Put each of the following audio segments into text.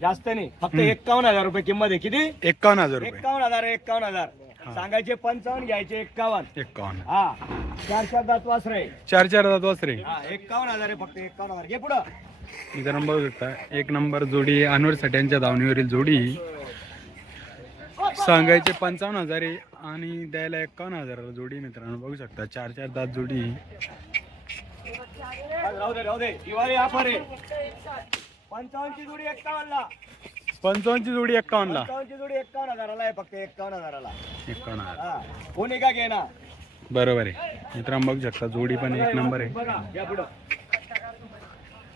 जास्त नाही. फक्त एक्कावन्न हजार रुपये किंमत आहे. किती? एक्कावन्न हजार रुपये. एक्कावन्न हजार एक्कावन्न हजार. सांगायचे पंचावन्न घ्यायचे एक्कावन्न एक्कावन्न हा. चार चार दात वासरे. चार चार दात वासरे. हा एक्कावन्न हजार आहे फक्त एक्कावन्न हजार. घे पुढं. मित्रांनो बघू शकता एक नंबर जोडी अनवर सट्यांच्या धावणीवरील जोडी. सांगायचे पंचावन्न हजार आहे आणि द्यायला एक्कावन्न हजाराला जोडी मित्रांनो. बघू शकता चार चार दात जोडी. राहू दे राहू दे. दिवाळी ऑफर आहे. पंचावन्नची जोडी एक्कावन्नला. पंचावन्नची जोडी एक्कावन्नला. पंचावन्नची जोडी एक्कावन्न हजाराला आहे फक्त एक्कावन्न हजाराला. एक्कावन्न हजार. हा कोणी का घेणार बरोबर आहे. मित्रांनो बघू शकता जोडी पण एक नंबर आहे. बघा या पुढं.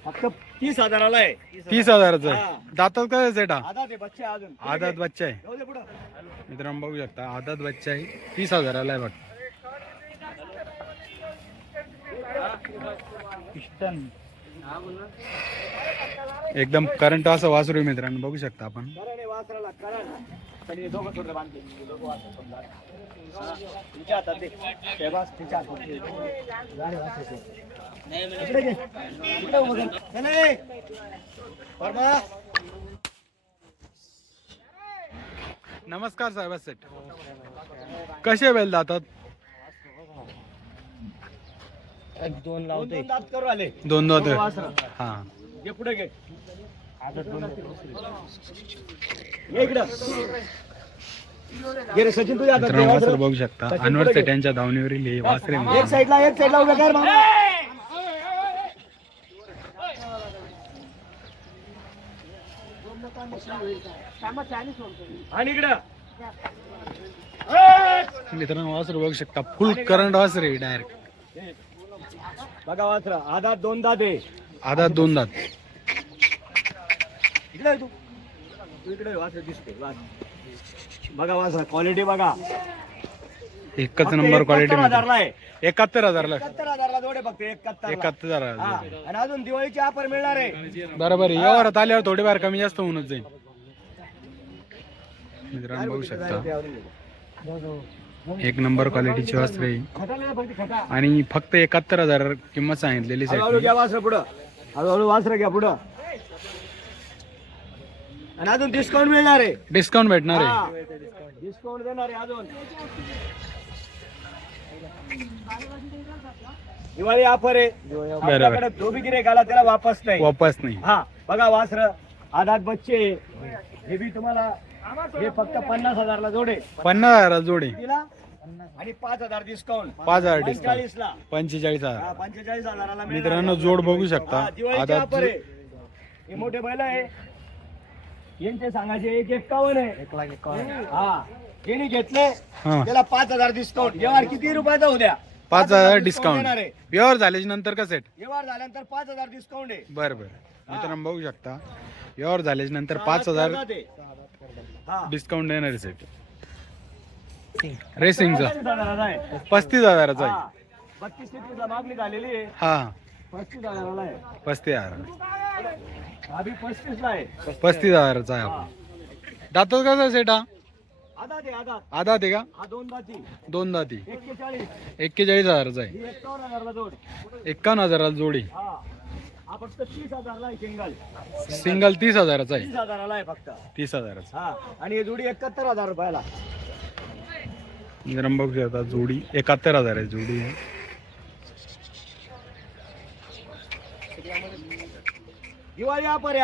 फक्त तीस हजाराला आहे. तीस हजाराचा आहे. दातात काय सेट हा आधा ते बच्चे अजून. आदात बच्चा आहे. जाऊ दे पुढं. मित्रांनो बघू शकता आदात बच्चा आहे. तीस हजाराला आहे बघ एकदम करंट असं वासरू आहे मित्रांनो बघू शकता आपण. नमस्कार साहेब सेट कसे बैल जातात दोन लावते. दात करू आले. दोन दात. दोन. हा. घे पुढे घे. सचिन तुझ्या दे मित्रांनो. बघू शकता. अनवर. सेट्यांच्या धावणीवरील हे वासरे एक. साईडला एक साईडला उभं कर मामा. आणि इकडं. मित्रांनो वासर बघू शकता. फुल करंट वासरे डायरेक्ट बघा वासरा आधा दोन दात आहे आधा दोन दात. इकडे आहे तू. तू इकडे वासर दिसते वास. बघा वासरा क्वालिटी बघा. एकच नंबर क्वालिटी 71 हजारला आहे. एकाहत्तर हजारला. एकाहत्तर हजारला जोडे फक्त एकाहत्तर एकाहत्तर हजार आणि अजून दिवाळीची ऑफर मिळणार आहे. बरोबर. व्यवहारात आल्यावर थोडेफार कमी जास्त होऊनच जाईल. मित्रांनो बघू शकता. एक नंबर क्वालिटीची वस्त्र आहे. आणि फक्त एकाहत्तर हजार किंमत सांगितलेली पुढं. हळूहळू वासर घ्या पुढं. आणि अजून डिस्काउंट मिळणार आहे. डिस्काउंट भेटणार आहे. डिस्काउंट देणार आहे अजून. दिवाळी ऑफर आहे. आपल्याकडे गिरेक आला त्याला वापस नाही. वापस नाही. हा बघा वासर. आधात बच्चे हे बी तुम्हाला हे फक्त पन्नास हजारला जोडे. पन्नास हजार जोडी. तिला आणि पाच हजार डिस्काउंट पाच हजार डिस्काउंट ला पंचेचाळीस हा, हजार पंचेचाळीस हजाराला मिळणार मित्रांनो. जोड बघू शकता. हा, हे मोठे बैल आहे. यांचे सांगायचे एक एक्कावन्न आहे. हा यांनी घेतले त्याला पाच हजार डिस्काउंट व्यवहार किती रुपयाचा उद्या पाच हजार डिस्काउंट. व्यवहार झाल्याच्यानंतर का सेट व्यवहार झाल्यानंतर पाच हजार डिस्काउंट आहे. बरं बरं. मित्रांनो बघू शकता. व्यवहार झाल्याच्यानंतर पाच हजार हजार हा. डिस्काउंट देणार आहे सेट रेसिंगचा पस्तीस हजाराला आहे. पस्तीस हजाराचा आहे. हा. बत्तीस तेहतीसला मागणी झालेली आहे. हा. पस्तीस हजाराला आहे. पस्तीस हजार. आधी आहे. पस्तीस हजाराचा आहे. आपण दातात कसा सेट? हा आधा ते आधा आधा ते का? हा दोन दाती. दोन दाती. एक्केचाळीस. एक्केचाळीस हजाराचा आहे. ही एक्कावन्न हजारला जोड. एक्कावन्न हजाराला जोडी. हा. हा फक्त तीस हजारला आहे सिंगल. सिंगल तीस हजाराचा आहे. तीस हजाराला आहे फक्त. तीस हजाराचा. हा. आणि ही जोडी एकाहत्तर हजार रुपयाला. मित्रांनो बघू शकता जोडी. एकाहत्तर हजार आहे जोडी. दिवाळी ऑफर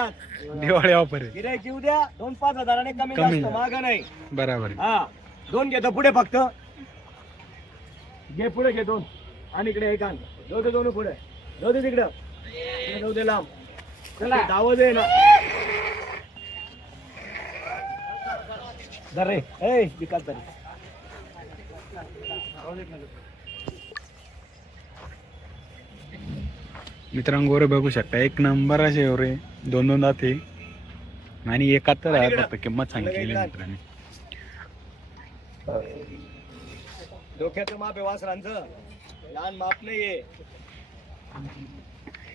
दिवाळी ऑफर आहे गिरायक येऊ द्या दोन पाच हजाराने कमी कमी. जास्त माग नाही. बरोबर आहे. हा दोन घेतो पुढे फक्त. घे पुढे घे दोन. आणि इकडे एक आण. जाऊ दे दोन पुढे. जाऊ दे तिकडं. जाऊ दे लांब. चला. दावं दे ना. धर रे. ए विकास धर मित्रांनो गोरे बघू शकता. एक नंबर असे गोरे. दोन दोन दाते आणि एकाहत्तर हजार फक्त किंमत सांगितलेली मित्रांनी. डोक्याचं माप आहे वासरांच. लहान माप नाहीये.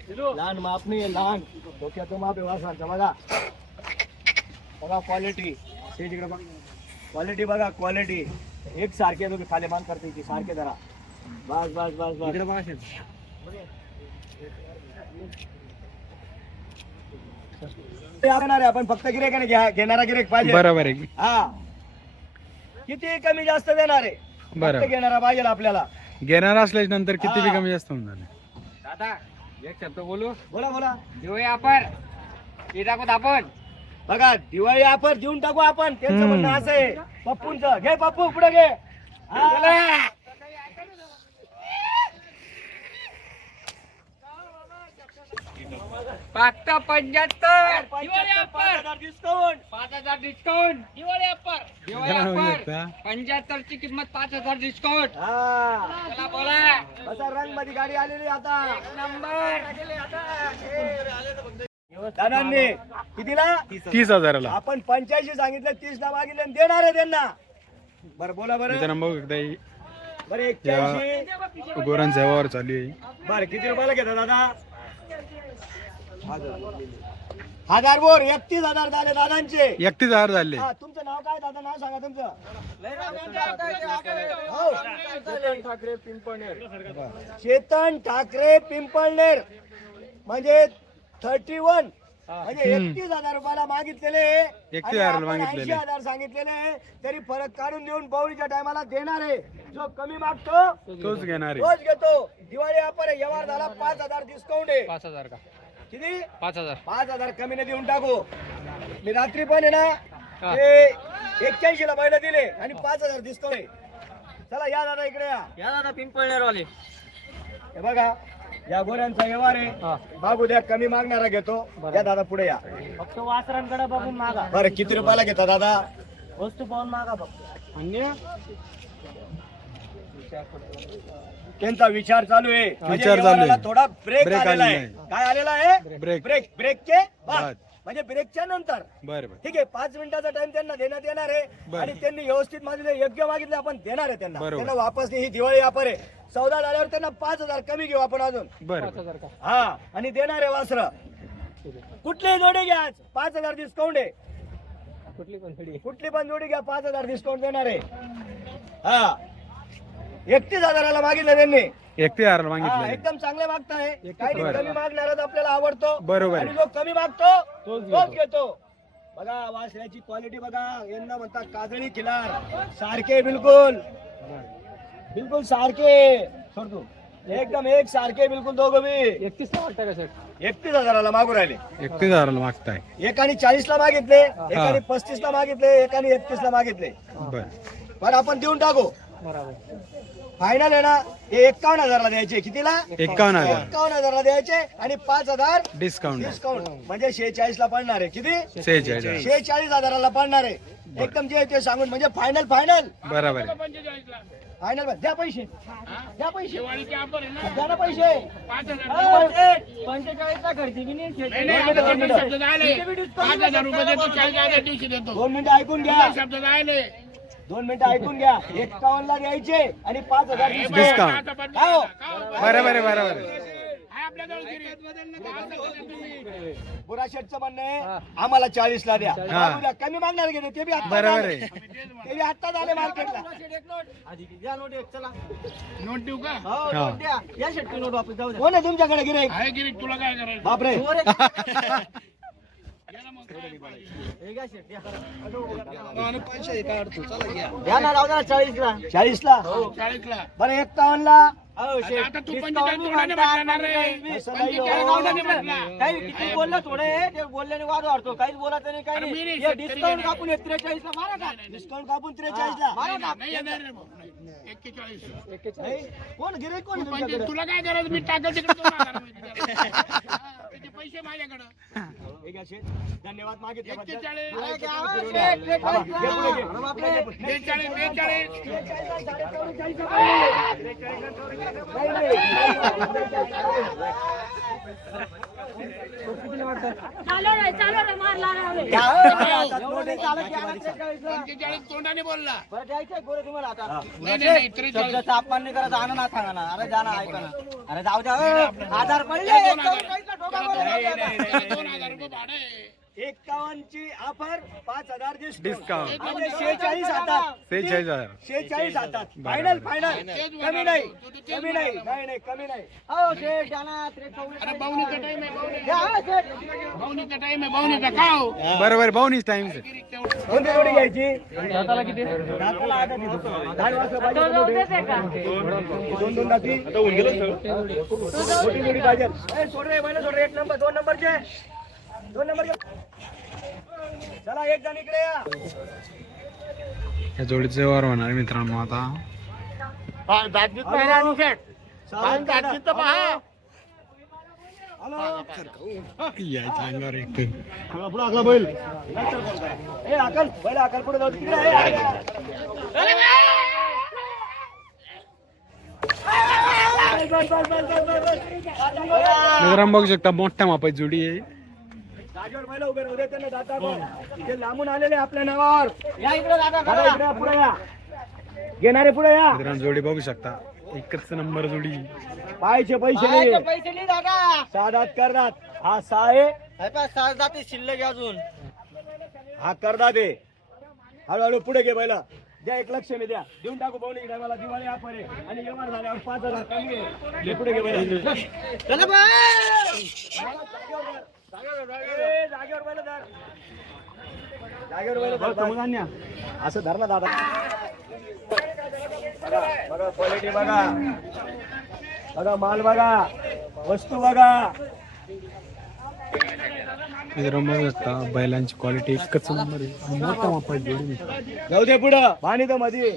लहान माप नाहीये लहान डोक्याचं माप आहे वासरांचं. बघा. बघा क्वालिटी ते तिकडे बघा. क्वालिटी बघा क्वालिटी एक सारखे तुम्ही खाली मान करते ती सारखे जरा बस बस बस बस. इकडे बघा ते आपणार आहे आपण फक्त गिरेक घ्या घेणारा गिरेक पाहिजे. बरोबर आहे. की हा. किती कमी जास्त देणार आहे? फक्त बरोबर. घेणारा पाहिजे आपल्याला. घेणार असल्याच्या नंतर किती बी. कमी जास्त होऊन झाले दादा एक शब्द बोलू? बोला बोला. दिवळे आपण. टाकूत आपण. बघा दिवाळी आपण देऊन टाकू आपण. त्यांचं. म्हणणं असं आहे. पप्पूंचं. घे पप्पू पुढे घे. फक्त पंच्याहत्तर. पाच हजार डिस्काउंट पाच हजार discount Diwali offer Diwali offer? पंच्याहत्तर ची किंमत पाच हजार डिस्काउंट हा. चला बोला. रंगमध्ये गाडी आलेली आता. नंबर. दादांनी कितीला? तीस हजाराला. आपण पंच्याऐंशी सांगितलं तीस ला मागितले आणि देणार आहे त्यांना. बरं बोला बरं. बघू एकदा ही बरं एक्क्याऐंशी गोरांचा व्यवहार चालू आहे. बरं किती रुपयाला घेता दादा? हजार. बोर एकतीस हजार झाले दादांचे. एकतीस हजार झाले. हा, तुमचं नाव काय दादा? नाव सांगा तुमचं. हो. चेतन ठाकरे पिंपळनेर. म्हणजे थर्टी वन. म्हणजे. एकतीस हजार रुपयाला मागितलेले. 31 हजाराला मागितलेले. ऐंशी हजार सांगितलेले. तरी फरक काढून देऊन बौरीच्या टायमाला देणार आहे. जो कमी मागतो तोच घेणार आहे. तोच घेतो. दिवाळी आपण व्यवहार झाला पाच हजार डिस्काउंट आहे. पाच हजार का? किती? पाच हजार. पाच हजार कमीने देऊन टाकू. मी रात्री पण आहे ना ते एक्क्याऐंशी ला बैल दिले आणि पाच हजार डिस्काउंट आहे. चला या दादा इकडे या. या दादा पिंपळनेर वाले हे बघा. या गोऱ्यांचा व्यवहार आहे. बाबू द्या कमी मागणारा घेतो. या दादा पुढे या. फक्त वासरांकडे बघून मागा. बरं किती रुपयाला घेता दादा? वस्तू पाहून मागा फक्त. अन्य? त्यांचा विचार चालू आहे. म्हणजे विचार चालू व्यवहाराला आहे. थोडा ब्रेक ब्रेक आलेला आहे. काय आलेला आहे? ब्रेक ब्रेक बाद बाद. म्हणजे ब्रेकच्या नंतर. बर बर. ठीक आहे पाच मिनिटाचा टाइम त्यांना देण्यात येणार आहे. बरं. आणि त्यांनी व्यवस्थित मागितले योग्य मागितले आपण देणार आहे त्यांना. बरोबर. त्यांना वापस नाही, ही दिवाळी वापर आहे. सौदा झाल्यावर त्यांना पाच हजार कमी घेऊ आपण अजून. बर पाच हजार का? हा आणि देणार आहे वासर कुठलीही जोडी घ्या आज. पाच हजार डिस्काउंट आहे. कुठली पण थोडी कुठली पण जोडी घ्या पाच हजार डिस्काउंट देणार आहे. हा. एकतीस हजाराला मागितलं त्यांनी. एकतीस हजार हा, मागितले. एकदम चांगले मागताय. काही नाही. कमी मागणारच आपल्याला आवडतो. बरोबर आहे. आणि जो कमी मागतो तोच घेतो. बघा वासऱ्याची क्वालिटी बघा. यांना म्हणतात काजळी खिलार. सारखे बिलकुल. बिलकुल सारखे. सोडतो एकदम एक सारखे बिलकुल दोघं बी. एकतीस वाटतं का सर? एकतीस हजाराला मागू राहिले. एकतीस हजाराला मागताय. एकाने चाळीस ला मागितले एकाने पस्तीस ला मागितले एकाने एकतीस ला मागितले. बर. पण आपण देऊन टाकू. बरोबर. फायनल आहे ना हे एक्कावन्न हजारला द्यायचे. कितीला? एकावन्न हजार. एक्कावन्न हजारला द्यायचे आणि पाच हजार डिस्काउंट डिस्काउंट म्हणजे शेहेचाळीस ला पडणार आहे. किती? सेहेचाळीस शेहेचाळीस हजाराला पडणार आहे. एकदम जे ते सांगून म्हणजे फायनल फायनल बरोबर आहे. फायनल द्या पैसे. द्या पैसे. द्या ना पैसे. पंचेचाळीस ला खर्ची बी नाही दोन मिनिटं. दोन मिनिटं ऐकून घ्या. दोन मिनिटं ऐकून घ्या. एक्कावन्न ला द्यायचे आणि पाच हजार हो? बरोबर आहे बरोबर म्हणणं आहे आम्हाला चाळीस ला द्या. हा. कमी मागणार घेणे ते बी आता बरोबर झाले. आहे. ते बी आता झाले मार्केटला. नोट देऊ का? हा कोण आहे तुमच्याकडे गिरे आहे गिरीक तुला काय करायचं? बापरे. चाळीस ला चाळीसला. बरं एक्कावन्न ला आता तू पंचेचाळीस तोडाने म्हटणार रे तसं नाही हो. पंचेचाळीस तोडाने म्हटला. काही किती बोललं थोडे? ते बोलल्याने वाद वाढतो. काहीच बोलायचं नाही काही मी नाही. नाही, हे डिस्काउंट कापून त्रेचाळीस ला मारा का? डिस्काउंट कापून त्रेचाळीस ला नाही येणार रे भाऊ, नाही. एक्केचाळीस. नाही. कोण गिरे कोण आहे पंचेचाळीस तुमच्याकडे? तुला काय करायचं मी टाकल तिकडे दोन हजार रुपये तिच्याकडे. हा, त्याचे पैसे माझ्याकडं हे घ्या शेठ. धन्यवाद. एक्केचाळीस. बेचाळीस बेचाळीस तोंडाने बोलला नाही आणा ना सांगा ना अरे जा ना ऐका ना अरे जाऊ द्या हो. आधार पडले ऑफर पाच हजार. म्हणजे शेहेचाळीस हातात. हजार. शेहेचाळीस हातात. बरोबर. फायनल फायनल कमी नाही. कमी नाही. नाही नाही कमी नाही. हो शेठ अरे बावनीचा टाइम आहे बावनी द्या, हा, शेठ. बावनीचा टाइम आहे बावनीचा खाओ बरोबर भाऊनीच टाइम कोणती जोडी घ्यायची? दाताला किती? दाताला आता देतो. तो का? मोठे? देते. दोन दोन जोडी पाहिजे. ए, सोड रे सोड रे. एक नंबर दोन नंबरचे. दोन नंबर चला एक जण इकडे या. या जोडीचे वर होणार मित्रांनो आता. दाजीत पाहिजे आणि. दाजीत तर पहा. अंगावर एक पुढे बैल. ए बैल पुढे जाऊ. तिकडे. मित्रांनो बघू शकता मोठ्या मापाची जोडी आहे. उभे राहू दे त्यांना. ते लांबून आलेले आपल्या नावावर. या इकडे दादा दादा इकडे या, पुढे या. घेणारे पुढे या. मित्रांनो जोडी बघू शकता. एकच नंबर जोडी. पायचे पैसे बाहेरचे नाही. पैसे नाही दादा. साधात करदात. हा सहा आहे. हे पहा, सहा जाती शिल्लक आहे अजून. हा करदात आहे. हळूहळू पुढे घे बैला. द्या एक लक्ष मी द्या. देऊन टाकू पाहुणे इकडे मला दिवाळी ऑफर आहे आणि व्यवहार झाल्यावर पाच हजार कमी आहे. घे पुढे घे चला बाय. असं धर. ना दादा. बघा बघा क्वालिटी बघा. बघा माल बघा. वस्तू बघा. बैलांची क्वालिटी एकच नंबर. जाऊ दे पुढं. पाणी तर मध्ये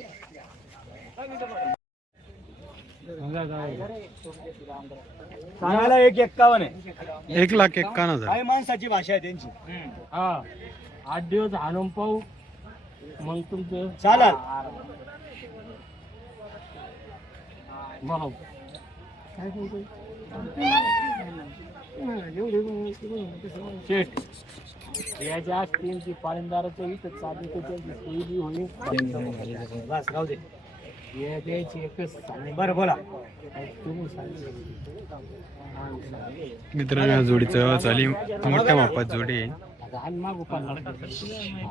सांगायला एक एक्कावन्न आहे. एक लाख एक्कावन्न हजार. काय माणसाची भाषा आहे त्यांची. हा. आठ दिवस आणून पाहू. मग तुमचं चालाल. म्हणू शेठ. याच्या इथं चालू होईल. बस राहू दे. बरं बोला। तुम्ही सांगितलं. मित्रांनो या जोडीचं चाली मोठ्या मापाची जोडी आहे. पन्नास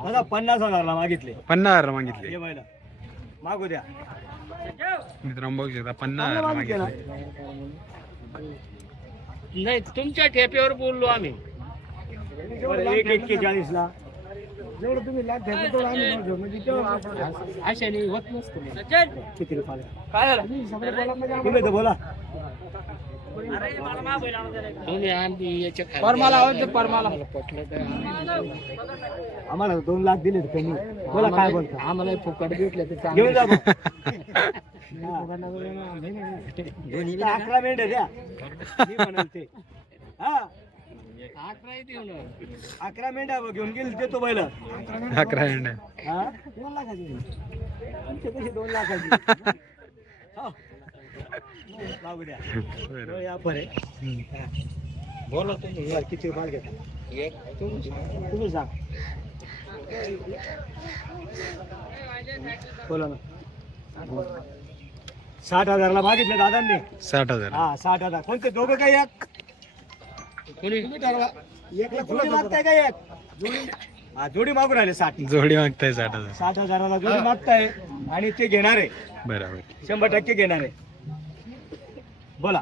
बघा पन्नास हजारला मागितले. पन्नास हजार मागितले. ये बैला. मागू द्या. मित्रांनो बघू शकता पन्नास हजार मागितले नाही तुमच्या ठेप्यावर बोललो आम्ही. एक एक्केचाळीस ला जेवढं तुम्ही लाख घ्यायचं तेवढं आम्ही घेऊ. म्हणजे अशाने होत नसतं. किती रुपयाला काय झालं तुम्ही तर बोला दोन्ही आणि याच्या खाली परमाला आवडते, परमाला. आम्हाला पटलं तर आम्हाला दोन लाख दिले तर कमी बोला काय बोलता आम्हाला फुकट भेटलं तर घेऊन जा. मग. हा. अकरा मिनिट द्या मी म्हणाल ते हा अकरा येते म्हणून. अकरा मिनिट घेऊन गेल देतो बैल. अकरा हा? दोन लाखाची. आमचे पैसे दोन लाखाची. हो. लागू द्या. हो, आहे. हम्म. बोला तुम्ही किती माल घेता? तुम्ही सांग. बोला ना. साठ हजारला मागितले दादांनी. साठ हजार. हा साठ हजार. कोणते दोघं काय जोडी मागताय का एक? जोडी हा जोडी मागून राहिले साठ. जोडी मागताय साठ हजार. साठ हजाराला जोडी मागताय आणि ते घेणार आहे. बरोबर. शंभर टक्के घेणार आहे. बोला.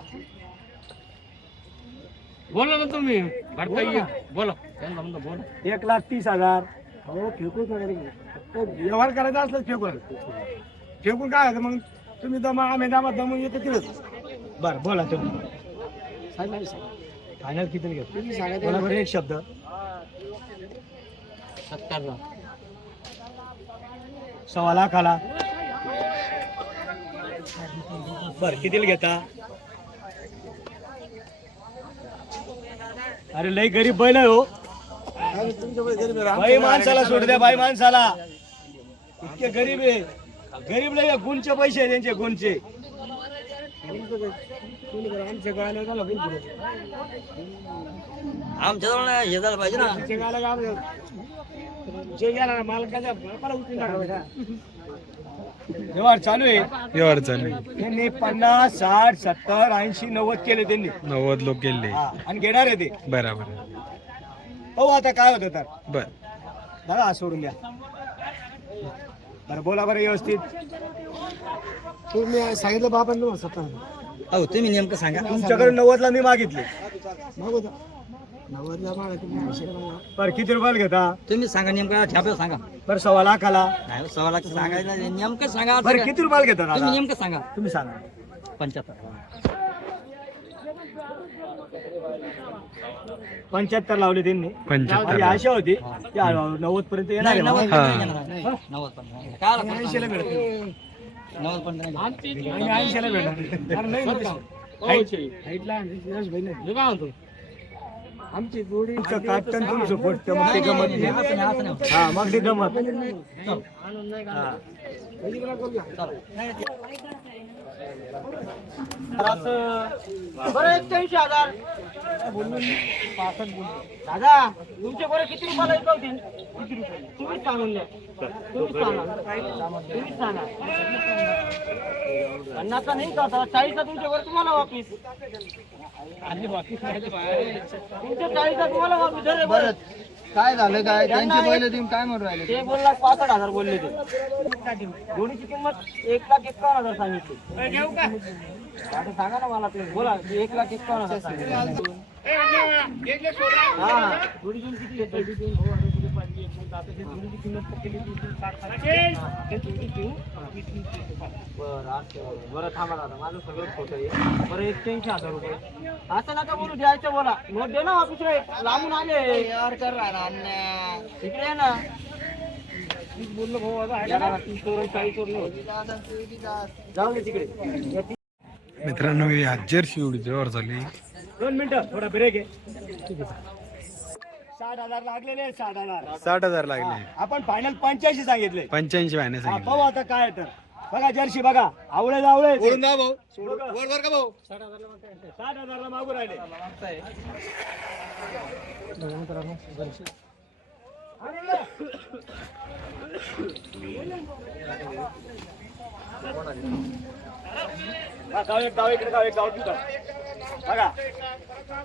बोला ना तुम्ही. भरता ये बोला. त्यांना म्हणतो बोला. एक लाख तीस हजार. हो व्यवहार करायचा असलं फेकून. फेकून काय होतं मग? तुम्ही दमा आम्ही दामा दमून येतो तिथंच बरं बोला तुम्ही. फायनल किती घेतो बोला बरं एक शब्द? सत्तर सव्वा लाखाला बर कितीला घेता? अरे लई गरीब बैल आहे हो. बाई माणसाला सोड द्या बाई माणसाला. इतके गरीब आहे. गरीब लई आहे. गुणचे पैसे आहे त्यांचे गुणचे. आमच्याजवळ नाही, हे झालं पाहिजे ना. व्यवहार चालू आहे. व्यवहार चालू आहे. त्यांनी पन्नास साठ सत्तर ऐंशी नव्वद केले त्यांनी. नव्वद लोक हा, आणि घेणार आहे ते. बरोबर हो आता काय होतं तर. बर. दादा सोडून द्या. बरं बोला बरं व्यवस्थित. तुम्ही सांगितलं बाबा ना स्वतः हो तुम्ही नेमकं सांगा. तुमच्याकडे नव्वदला मी मागितले. मागू द्या नव्वदला मागा तुम्ही ऐंशीला मागा. बरं किती रुपयाला घेता? तुम्ही सांगा नेमकं ठ्यापे सांगा. बरं सव्वा लाखाला. नाही सव्वा लाख सांगायचं नेमकं सांगा. बरं किती रुपयाला घेता तुम्ही दादा नेमकं सांगा. तुम्ही सांगा. पंच्याहत्तर. पंच्याहत्तर लावले त्यांनी. पंच्याहत्तर माझी आशा होती. की नव्वद पर्यंत येणार आहे? ऐंशीला ऐंशीला अरे नाही ना. हाईटला यश भाई नाही. आमची जोडी तुमचं काटकन तुमचं पटतं मग ते गमत नाही. हा मग ते गमत हा. बरं एक्क्याऐंशी हजार. दादा तुमचे बरं किती रुपयाला किती रुपये? तुम्हीच सांगून द्या. तुम्हीच सांगा. तुम्हीच सांगा. पन्नासचा नाही का? चाळीसचा तुमच्या बरं तुम्हाला वापिस. तुमच्या चाळीसचा तुम्हाला वापिस. अरे बरं. काय झालं काय? त्यांचे पहिले तुम्ही काय म्हणून राहिले? ते बोल लाख पासष्ट हजार बोलले ते. गोडीची किंमत एक लाख एक्कावन्न हजार सांगितली. आता सांगा ना मला ते. बोला एक लाख हजार एक. हा घेऊन किती घेतो हो. बरं असं बरं थांबा दादा. माझं सगळं खोटं आहे. बरं एक्क्याऐंशी हजार रुपये. असं नका बोलू द्यायचं बोला. नोट दे ना ऑफिस रे लांबून आले. यार कर रहा ना अन्या. इकडे ये ना. बोललो भाऊ आता चाळीस. जाऊ दे तिकडे. मित्रांनो ही जर्सी एवढी जोर झाली. दोन मिनिटं थोडा ब्रेक आहे. साठ हजार लागलेले साठ हजार. साठ हजार लागले. आपण फायनल पंच्याऐंशी सांगितले. पंच्याऐंशी महिने हा, सांगितले. पाहू आता काय आहे तर. बघा जर्सी बघा. आवळे आवळे. बोलून जा भाऊ. का भाऊ? साठ हजारला मागू राहिले. गाव एक गाव इकडे गाव एक गाव. बघा.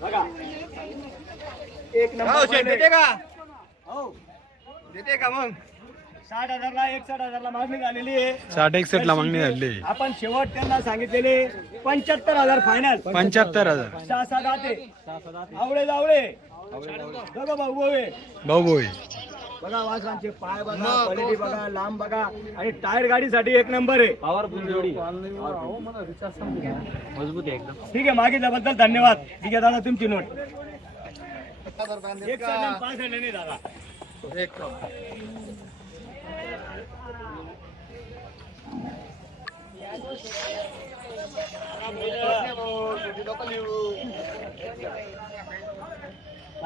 बघा. एक नंबर देते. का? हो देते का मग? साठ हजारला एकसठ हजारला मागणी झालेली आहे. साठ एकसष्ट ला मागणी झाली आपण शेवट त्यांना सांगितलेले पंच्याहत्तर हजार फायनल पंच्याहत्तर हजार. सहा सहा दाते आवळे जावळे. बघा भाऊ भाऊ. भाऊ भाऊ. बघा वासरांचे पाय बघा क्वालिटी बघा लांब बघा. आणि टायर गाडीसाठी एक नंबर आहे. पॉवरफुल जोडी. मजबूत आहे एकदम. ठीक आहे मागितल्याबद्दल धन्यवाद. ठीक आहे दादा तुमची नोट. एक पाच नाही दादा.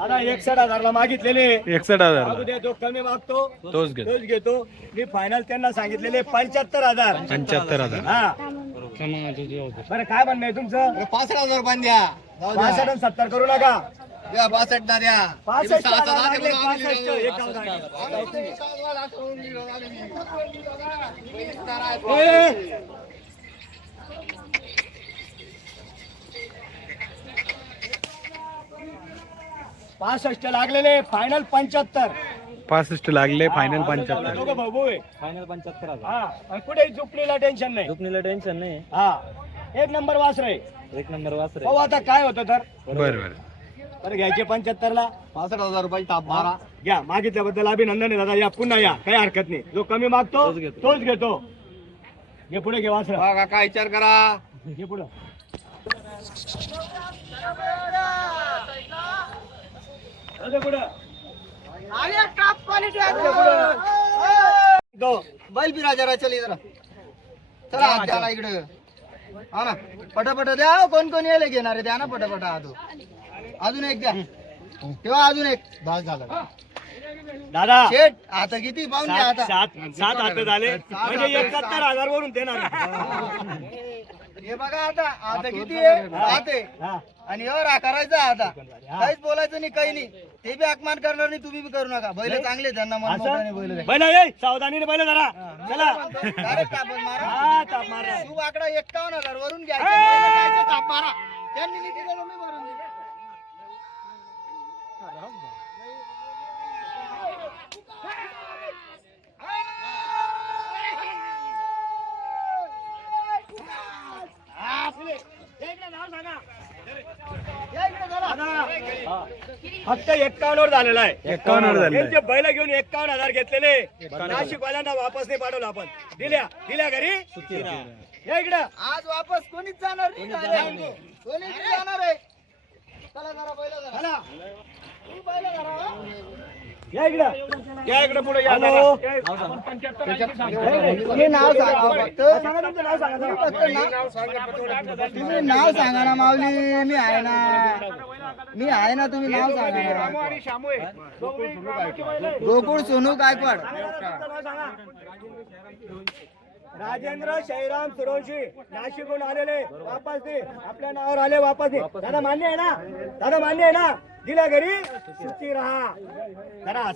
दादा एकसठ हजारला मागितलेले एकसष्ट हजार जो कमी मागतो तोच घेतो तोच घेतो मी फायनल त्यांना सांगितलेले पंच्याहत्तर हजार पंच्याहत्तर हजार हा बरं काय म्हणणं आहे तुमचं पासष्ट हजार रुपये द्या जाऊ द्या. पासष्ट आणि सत्तर करू नका द्या पासष्ट ना द्या पासष्ट सहा- हजार लागले, पासष्ट, दिले. एक गाव लागले. आम्ही सहा लाख करून दिलो, आम्ही. ए, पासष्ट लागलेले फायनल पंच्याहत्तर. पासष्ट लागले फायनल पंच्याहत्तर. दोघं भाऊ भाऊ. आहे. फायनल पंच्याहत्तर हजार. हा आणि कुठे झुकणीला टेन्शन नाही. दुखणीला टेन्शन नाही. हा. एक नंबर वासर. आहे एक नंबर वासर. भाऊ आता काय होतं तर? बर बर. तर घ्यायचे पंच्याहत्तर ला पासष्ट हजार रुपये ताप मारा. घ्या मागितल्याबद्दल अभिनंदन आहे दादा. या पुन्हा या. काही हरकत नाही. जो कमी मागतो तोच घेतो. घे पुढे घे वासर. बघा काय विचार करा. घे पुढं. बैल बिरा जरा चल इधर चला ना इकडे हा ना पटापट द्या कोण कोण येले घेणारे द्या ना पटापट हात अजून एक द्या तेव्हा अजून एक बस झालं. दादा शेट आता किती पाहून सात सात हात झाले म्हणजे एकाहत्तर हजार वरून देणार हे बघा आता आता किती आहे? हा. आणि एवढा हा करायचा आता. काहीच बोलायचं नाही काही नाही. ते बी अपमान करणार नाही तुम्ही बी करू नका. बैल चांगले त्यांना बैल सावधानीने बैल जरा चला. हा ताप मारा. तू आकडा एक्कावन्न हजार वरून घ्यायचं, ताप मारा. त्यांनी लिखी तुम्ही भरून दिली. फक्त एक्कावन्न वर झालेला आहे. एक्कावन्न वर झालेला त्यांचे बैल घेऊन एक्कावन्न हजार घेतलेले. नाशिक वाल्यांना वापस नाही पाठवलं आपण. दिल्या. दिल्या घरी? इकडं. आज वापस कोणीच जाणार नाही. कोणीच जाणार आहे. या इकडं. या इकडं पुढे या जरा. हे नाव सांगा फक्त. सांगा. तुमचं नाव सांगा. तुम्ही. फक्त नाव तुम्ही नाव सांगा ना माऊली. मी आहे ना. मी आहे ना तुम्ही नाव सांगा ना आणि शामू आहे. गोकुळ सोनू गायकवाड तुमचं नाव सांगा. राजेंद्र शैराम सुरवशी नाशिकहून आलेले वापस दे. आपल्या नावावर आले वापस दे. दादा मान्य आहे ना? दादा मान्य आहे ना? दिला घरी? सुखी राहा.